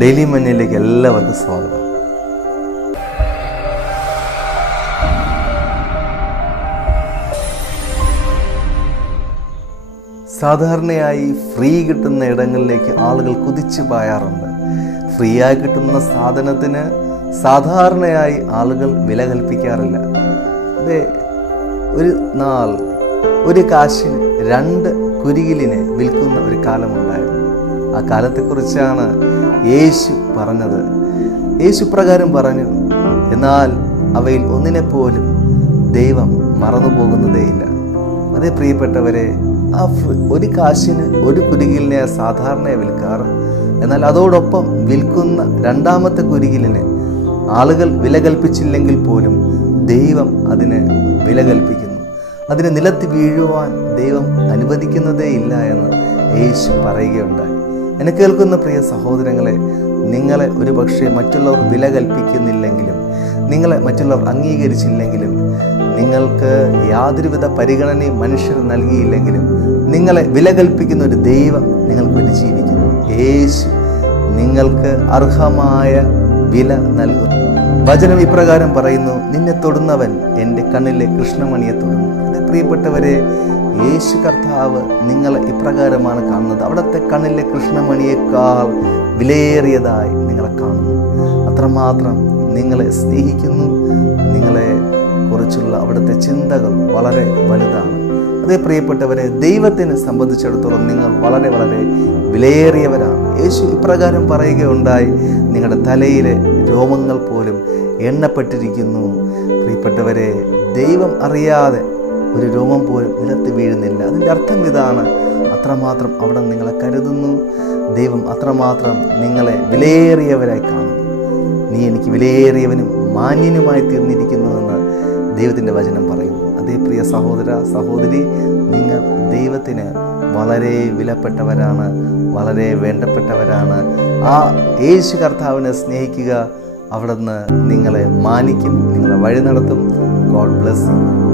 Daily മഞ്ഞയിലേക്ക് എല്ലാവർക്കും സ്വാഗതം. സാധാരണയായി ഫ്രീ കിട്ടുന്ന ഇടങ്ങളിലേക്ക് ആളുകൾ കുതിച്ചു പായാറുണ്ട്. ഫ്രീ ആയി കിട്ടുന്ന സാധനത്തിന് സാധാരണയായി ആളുകൾ വില കൽപ്പിക്കാറില്ല. അതെ, ഒരു നാൾ ഒരു കാശിന് 2 കുരികിലിനെ വിൽക്കുന്ന ഒരു കാലമുണ്ടായിരുന്നു. ആ കാലത്തെക്കുറിച്ചാണ് യേശു പറഞ്ഞത്. യേശു പ്രകാരം പറഞ്ഞു, എന്നാൽ അവയിൽ ഒന്നിനെപ്പോലും ദൈവം മറന്നു പോകുന്നതേയില്ല. അതേ പ്രിയപ്പെട്ടവരെ, ആ ഒരു കാശിന് 1 കുരികിലിനെ സാധാരണ വിൽക്കാറ്. എന്നാൽ അതോടൊപ്പം വിൽക്കുന്ന 2ാമത്തെ കുരികിലിന് ആളുകൾ വില കൽപ്പിച്ചില്ലെങ്കിൽ പോലും ദൈവം അതിന് വില കൽപ്പിക്കുന്നു. അതിന് നിലത്ത് വീഴുവാൻ ദൈവം അനുവദിക്കുന്നതേ ഇല്ല എന്ന് യേശു പറയുകയുണ്ടായി. എന്നെ കേൾക്കുന്ന പ്രിയ സഹോദരങ്ങളെ, നിങ്ങളെ ഒരു പക്ഷേ മറ്റുള്ളവർ വില കൽപ്പിക്കുന്നില്ലെങ്കിലും, നിങ്ങളെ മറ്റുള്ളവർ അംഗീകരിച്ചില്ലെങ്കിലും, നിങ്ങൾക്ക് യാതൊരുവിധ പരിഗണനയും മനുഷ്യർ നൽകിയില്ലെങ്കിലും, നിങ്ങളെ വില കൽപ്പിക്കുന്ന ഒരു ദൈവം നിങ്ങൾക്ക് വേണ്ടി ജീവിക്കുന്നു. യേശു നിങ്ങൾക്ക് അർഹമായ വില നൽകുന്നു. വചനം ഇപ്രകാരം പറയുന്നു, നിന്നെ തൊടുന്നവൻ എൻ്റെ കണ്ണിലെ കൃഷ്ണമണിയെ തൊടുന്നു. പ്രിയപ്പെട്ടവരെ, യേശു കർത്താവ് നിങ്ങളെ ഇപ്രകാരമാണ് കാണുന്നത്. അവിടുത്തെ കണ്ണിലെ കൃഷ്ണമണിയേക്കാൾ വിലയേറിയതായി നിങ്ങളെ കാണുന്നു. അത്രമാത്രം നിങ്ങളെ സ്നേഹിക്കുന്നു. നിങ്ങളെ കുറിച്ചുള്ള അവിടുത്തെ ചിന്തകൾ വളരെ വലുതാണ്. അതേ പ്രിയപ്പെട്ടവരെ, ദൈവത്തിനെ സംബന്ധിച്ചിടത്തോളം നിങ്ങൾ വളരെ വളരെ വിലയേറിയവരാണ്. യേശു ഇപ്രകാരം പറയുകയുണ്ടായി, നിങ്ങളുടെ തലയിലെ രോമങ്ങൾ പോലും എണ്ണപ്പെട്ടിരിക്കുന്നു. പ്രിയപ്പെട്ടവരെ, ദൈവം അറിയാതെ ഒരു രോമം പോലും നിലത്ത് വീഴുന്നില്ല. അതിൻ്റെ അർത്ഥം ഇതാണ്, അത്രമാത്രം അവിടെ നിങ്ങളെ കരുതുന്നു. ദൈവം അത്രമാത്രം നിങ്ങളെ വിലയേറിയവരായി കാണുന്നു. നീ എനിക്ക് വിലയേറിയവനും മാന്യനുമായി തീർന്നിരിക്കുന്നുവെന്ന് ദൈവത്തിൻ്റെ വചനം പറയുന്നു. അതേ പ്രിയ സഹോദര സഹോദരി, നിങ്ങൾ ദൈവത്തിന് വളരെ വിലപ്പെട്ടവരാണ്, വളരെ വേണ്ടപ്പെട്ടവരാണ്. ആ യേശു കർത്താവിനെ സ്നേഹിക്കുക. അവിടുന്ന് നിങ്ങളെ മാനിക്കും, നിങ്ങളെ വഴി നടത്തും. God bless you.